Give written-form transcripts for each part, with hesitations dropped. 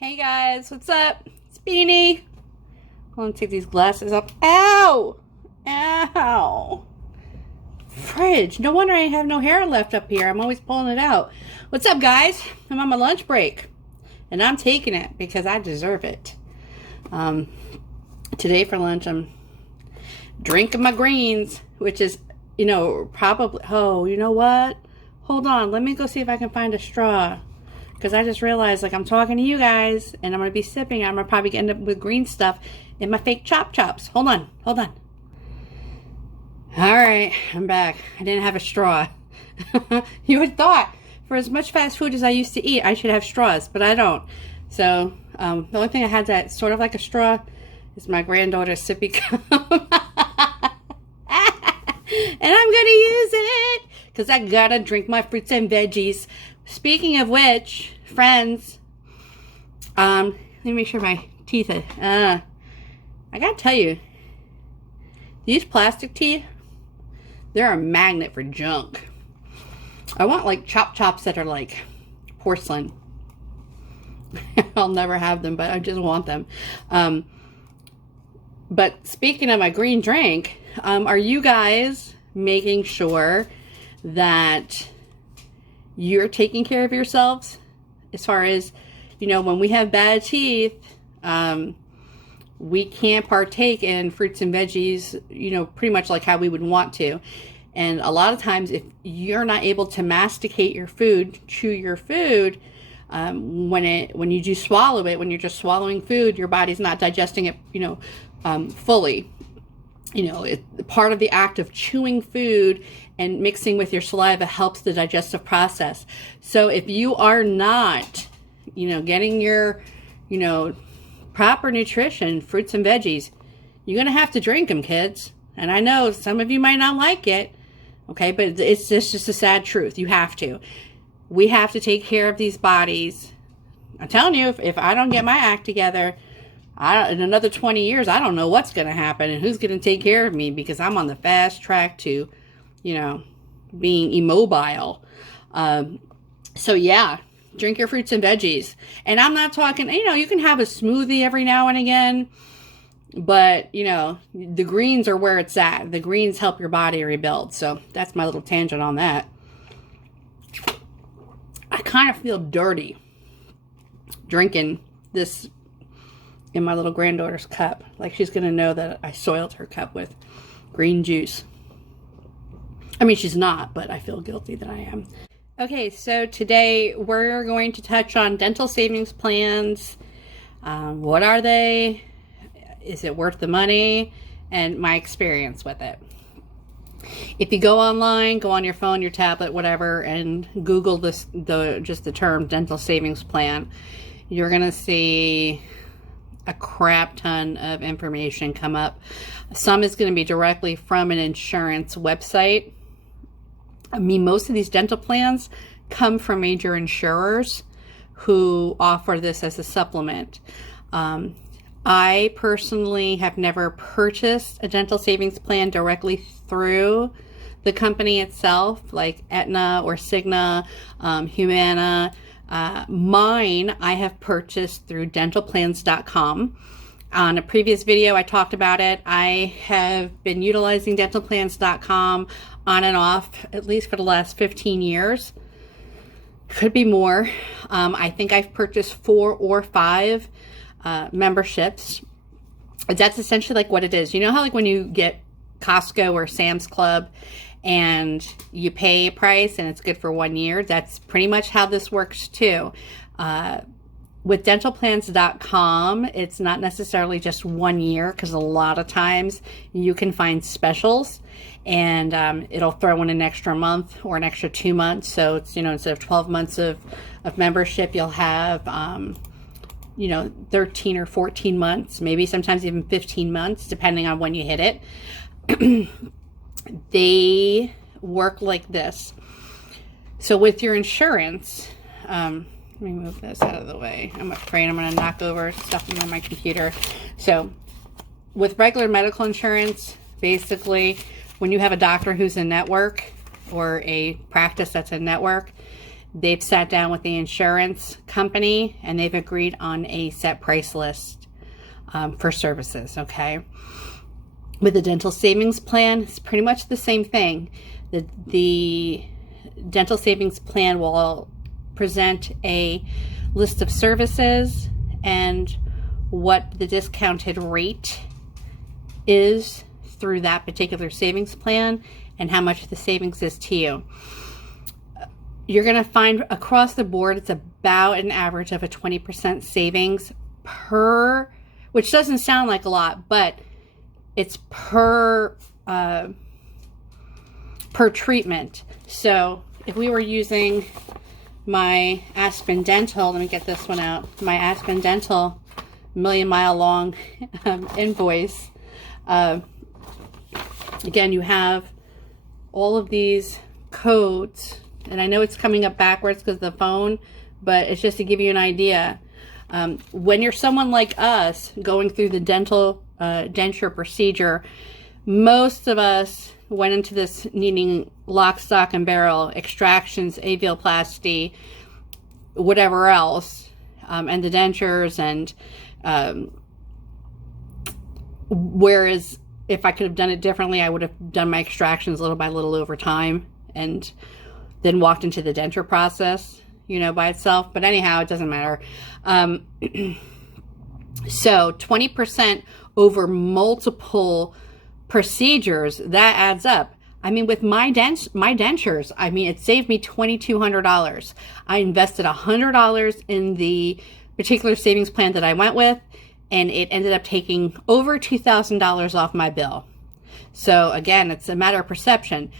Hey guys, what's up? It's Beanie. I'm gonna take these glasses up. Ow! Ow! Fridge. No wonder I have no hair left up here. I'm always pulling it out. What's up, guys? I'm on my lunch break. And I'm taking it because I deserve it. Today for lunch, I'm drinking my greens, which is, probably... Oh, you know what? Hold on. Let me go see if I can find a straw. Because I just realized, I'm talking to you guys, and I'm going to be sipping. I'm going to probably end up with green stuff in my fake chops. Hold on. All right, I'm back. I didn't have a straw. You would thought, for as much fast food as I used to eat, I should have straws, but I don't. So, the only thing I had that sort of like a straw is my granddaughter's sippy cup. And I'm going to use it, because I got to drink my fruits and veggies. Speaking of which, friends, let me make sure my teeth are, I gotta tell you, these plastic teeth, they're a magnet for junk. I want chops that are like porcelain. I'll never have them, but I just want them. But speaking of my green drink, are you guys making sure that you're taking care of yourselves as far as, when we have bad teeth, we can't partake in fruits and veggies, pretty much like how we would want to. And a lot of times, if you're not able to masticate your food, chew your food, when you do swallow it, when you're just swallowing food, your body's not digesting it, fully. Part of the act of chewing food and mixing with your saliva helps the digestive process. So if you are not, getting your, proper nutrition, fruits and veggies, you're going to have to drink them, kids. And I know some of you might not like it, okay, but it's just a sad truth. You have to. We have to take care of these bodies. I'm telling you, if I don't get my act together, in another 20 years, I don't know what's going to happen and who's going to take care of me, because I'm on the fast track to, being immobile. So yeah, drink your fruits and veggies. And I'm not talking, you can have a smoothie every now and again, but, the greens are where it's at. The greens help your body rebuild. So that's my little tangent on that. I kind of feel dirty drinking this in my little granddaughter's cup. Like she's going to know that I soiled her cup with green juice. I mean, she's not, but I feel guilty that I am. Okay, so today we're going to touch on dental savings plans. What are they? Is it worth the money? And my experience with it. If you go online, go on your phone, your tablet, whatever, and Google just the term dental savings plan, you're going to see a crap ton of information come up. Some is going to be directly from an insurance website. I mean, most of these dental plans come from major insurers who offer this as a supplement. I personally have never purchased a dental savings plan directly through the company itself, like Aetna or Cigna, Humana. Mine, I have purchased through dentalplans.com. On a previous video, I talked about it. I have been utilizing dentalplans.com on and off, at least for the last 15 years. Could be more. I think I've purchased 4 or 5 memberships. That's essentially like what it is. You know how when you get Costco or Sam's Club and you pay a price and it's good for 1 year? That's pretty much how this works too. With dentalplans.com, it's not necessarily just 1 year, because a lot of times you can find specials and it'll throw in an extra month or an extra 2 months. So it's, instead of 12 months of membership, you'll have, 13 or 14 months, maybe sometimes even 15 months, depending on when you hit it. They work like this. So with your insurance, let me move this out of the way. I'm afraid I'm going to knock over stuff on my computer. So with regular medical insurance, basically, when you have a doctor who's a network or a practice that's a network, they've sat down with the insurance company and they've agreed on a set price list for services, okay? With the dental savings plan, it's pretty much the same thing. The dental savings plan will present a list of services and what the discounted rate is through that particular savings plan and how much the savings is to you. You're going to find across the board it's about an average of a 20% savings per, which doesn't sound like a lot, but it's per treatment. So if we were using my Aspen Dental, let me get this one out, my Aspen Dental million-mile long invoice. Again, you have all of these codes, and I know it's coming up backwards because of the phone, but it's just to give you an idea. When you're someone like us going through the denture procedure, most of us went into this needing lock, stock, and barrel, extractions, avioplasty, whatever else, and the dentures, and whereas if I could have done it differently, I would have done my extractions little by little over time and then walked into the denture process, you know, by itself. But anyhow, it doesn't matter. So 20% over multiple procedures, that adds up. I mean, with my dentures, I mean, it saved me $2,200. I invested $100 in the particular savings plan that I went with, and it ended up taking over $2,000 off my bill. So again, it's a matter of perception.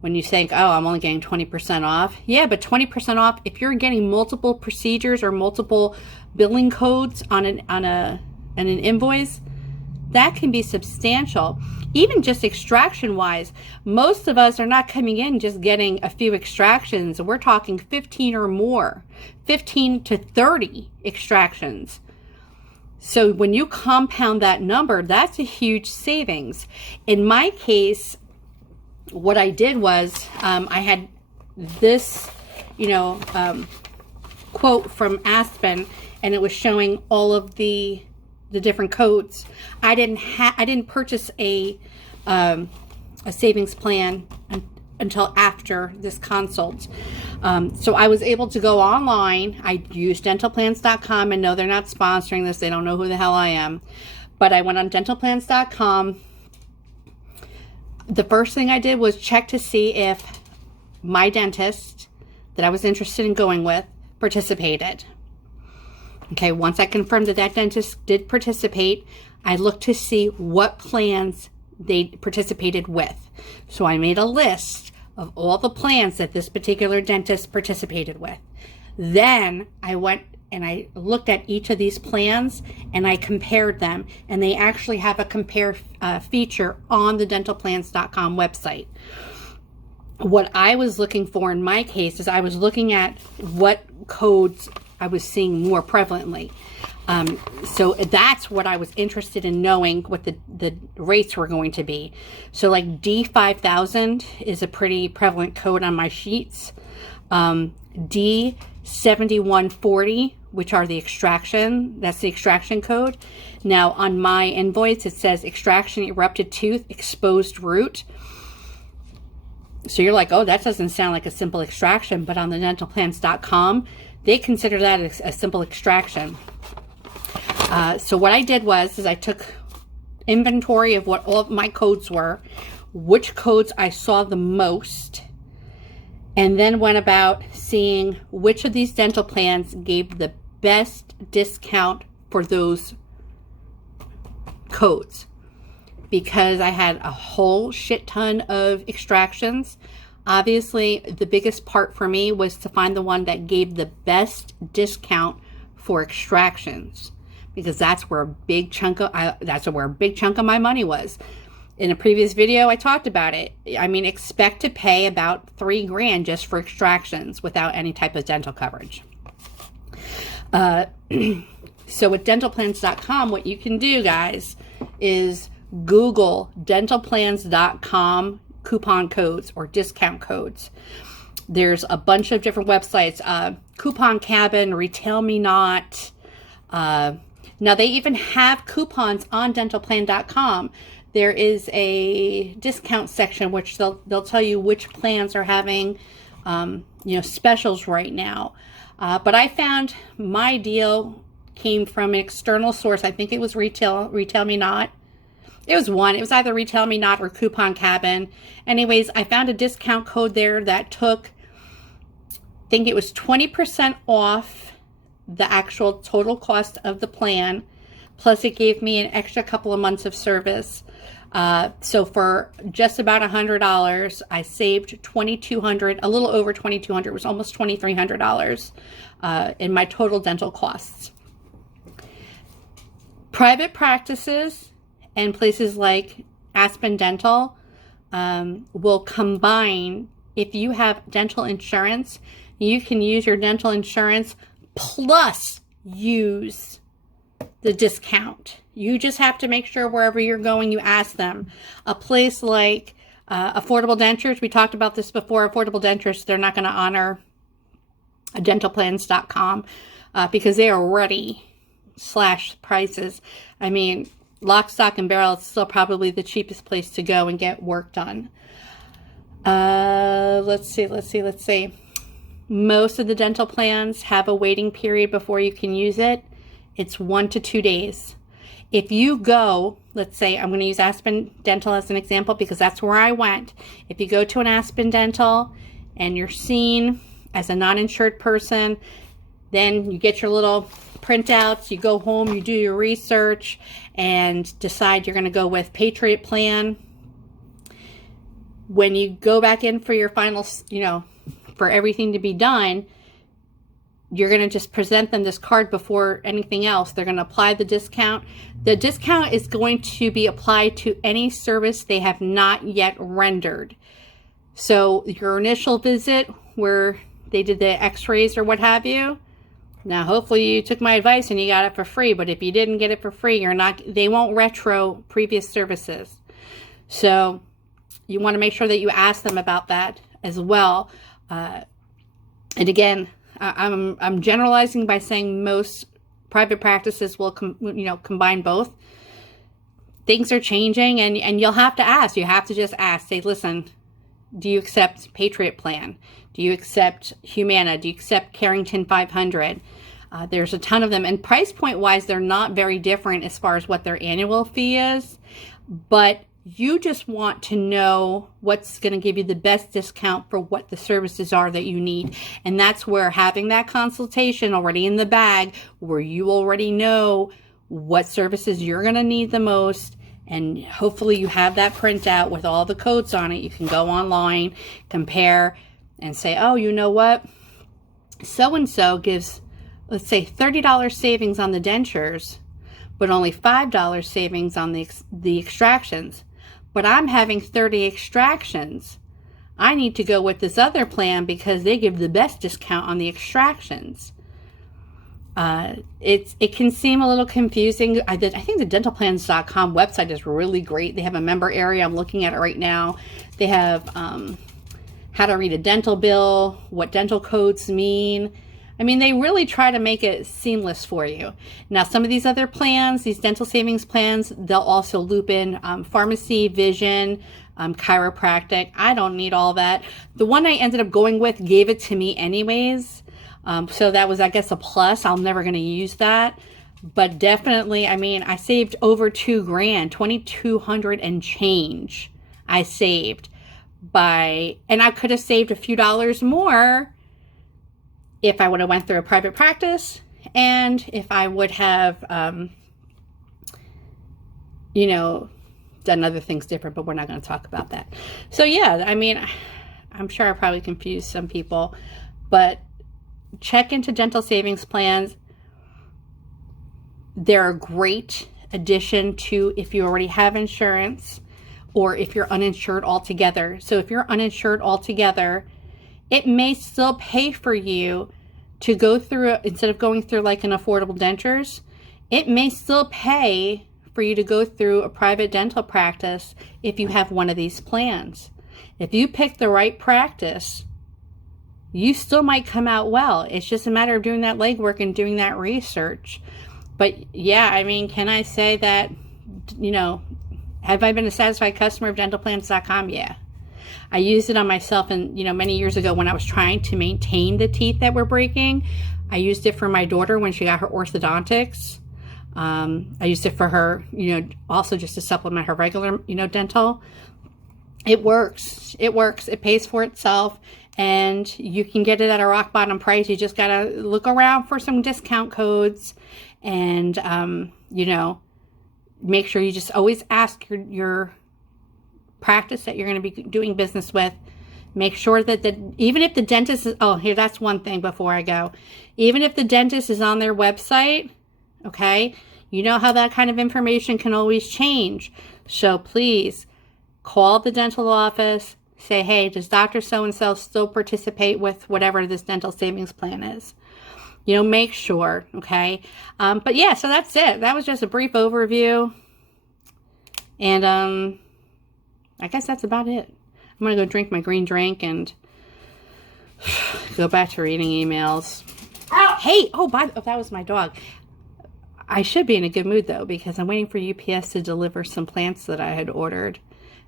When you think, oh, I'm only getting 20% off. Yeah, but 20% off, if you're getting multiple procedures or multiple billing codes on an invoice, that can be substantial. Even just extraction wise, most of us are not coming in just getting a few extractions. We're talking 15 or more, 15 to 30 extractions. So when you compound that number, that's a huge savings. In my case, what I did was I had this, quote from Aspen, and it was showing all of the different codes. I didn't purchase a savings plan until after this consult. So I was able to go online. I used dentalplans.com, and no, they're not sponsoring this. They don't know who the hell I am. But I went on dentalplans.com. The first thing I did was check to see if my dentist that I was interested in going with participated. Okay, once I confirmed that that dentist did participate, I looked to see what plans they participated with. So I made a list of all the plans that this particular dentist participated with. Then I went and I looked at each of these plans and I compared them, and they actually have a compare feature on the dentalplans.com website. What I was looking for in my case is I was looking at what codes I was seeing more prevalently. So that's what I was interested in knowing, what the rates were going to be. So like D5000 is a pretty prevalent code on my sheets. D7140, which are the extraction, that's the extraction code. Now on my invoice, it says extraction, erupted tooth, exposed root. So you're like, oh, that doesn't sound like a simple extraction, but on the dentalplans.com, they consider that a simple extraction. So what I did was I took inventory of what all of my codes were, which codes I saw the most, and then went about seeing which of these dental plans gave the best discount for those codes. Because I had a whole shit ton of extractions, obviously the biggest part for me was to find the one that gave the best discount for extractions, because that's where a big chunk of my money was. In a previous video, I talked about it. I mean, expect to pay about $3,000 just for extractions without any type of dental coverage. So with dentalplans.com, what you can do, guys, is Google dentalplans.com coupon codes or discount codes. There's a bunch of different websites, Coupon Cabin, Retail Me Not. Now they even have coupons on dentalplan.com. There is a discount section which they'll tell you which plans are having specials right now. But I found my deal came from an external source. I think it was Retail Me Not. It was one. It was either Retail Me Not or Coupon Cabin. Anyways, I found a discount code there that took, I think it was 20% off the actual total cost of the plan. Plus it gave me an extra couple of months of service. So for just about $100, I saved $2,200, a little over $2,200. It was almost $2,300 in my total dental costs. Private practices and places like Aspen Dental will combine. If you have dental insurance, you can use your dental insurance plus use the discount. You just have to make sure wherever you're going, you ask them. A place like Affordable Dentures, we talked about this before. Affordable Dentures, they're not going to honor dentalplans.com because they already slashed prices. I mean, lock, stock, and barrel, it's still probably the cheapest place to go and get work done. Let's see. Most of the dental plans have a waiting period before you can use it. It's 1 to 2 days. If you go, let's say, I'm going to use Aspen Dental as an example because that's where I went. If you go to an Aspen Dental and you're seen as a non-insured person, then you get your little printouts, you go home, you do your research, and decide you're going to go with Patriot Plan. When you go back in for your final, for everything to be done, you're going to just present them this card before anything else. They're going to apply the discount. The discount is going to be applied to any service they have not yet rendered. So your initial visit where they did the x-rays or what have you, now hopefully you took my advice and you got it for free, but if you didn't get it for free, they won't retro previous services. So you want to make sure that you ask them about that as well. And again, I'm generalizing by saying most private practices will combine both. Things are changing, and you'll have to ask. You have to just ask. Say, listen, do you accept Patriot Plan? Do you accept Humana? Do you accept Carrington 500? There's a ton of them, and price point wise, they're not very different as far as what their annual fee is, but you just want to know what's going to give you the best discount for what the services are that you need. And that's where having that consultation already in the bag, where you already know what services you're going to need the most, and hopefully you have that printout with all the codes on it. You can go online, compare, and say, oh, you know what? So-and-so gives, let's say, $30 savings on the dentures, but only $5 savings on the extractions. But I'm having 30 extractions. I need to go with this other plan because they give the best discount on the extractions. It can seem a little confusing. I think the dentalplans.com website is really great. They have a member area. I'm looking at it right now. They have how to read a dental bill, what dental codes mean. I mean, they really try to make it seamless for you. Now, some of these other plans, these dental savings plans, they'll also loop in pharmacy, vision, chiropractic. I don't need all that. The one I ended up going with gave it to me anyways. So that was, I guess, a plus. I'm never going to use that. But definitely, I mean, I saved over $2,000, $2,200 and change I saved and I could have saved a few dollars more if I would have went through a private practice, and if I would have, done other things different, but we're not going to talk about that. So yeah, I mean, I'm sure I probably confused some people, but check into dental savings plans. They're a great addition to if you already have insurance or if you're uninsured altogether. So if you're uninsured altogether, it may still pay for you to go through, instead of going through like an Affordable Dentures, it may still pay for you to go through a private dental practice if you have one of these plans. If you pick the right practice, you still might come out well. It's just a matter of doing that legwork and doing that research. But yeah, I mean, can I say that, you know, have I been a satisfied customer of dentalplans.com? Yeah. I used it on myself, and, you know, many years ago when I was trying to maintain the teeth that were breaking. I used it for my daughter when she got her orthodontics. I used it for her, you know, also just to supplement her regular, you know, dental. It works. It works. It pays for itself, and you can get it at a rock bottom price. You just got to look around for some discount codes, and, you know, make sure you just always ask your practice that you're going to be doing business with. Make sure that even if the dentist is, oh, here, that's one thing before I go. Even if the dentist is on their website, okay, you know how that kind of information can always change. So please call the dental office, say, hey, does Dr. So-and-so still participate with whatever this dental savings plan is? You know, make sure, okay? But yeah, so that's it. That was just a brief overview. And I guess that's about it. I'm going to go drink my green drink and go back to reading emails. Ow! Hey, oh, that was my dog. I should be in a good mood, though, because I'm waiting for UPS to deliver some plants that I had ordered.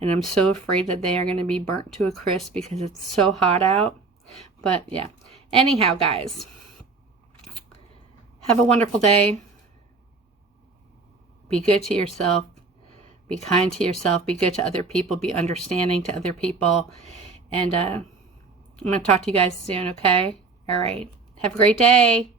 And I'm so afraid that they are going to be burnt to a crisp because it's so hot out. But, yeah. Anyhow, guys, have a wonderful day. Be good to yourself. Be kind to yourself. Be good to other people. Be understanding to other people. And I'm going to talk to you guys soon, okay? All right. Have a great day.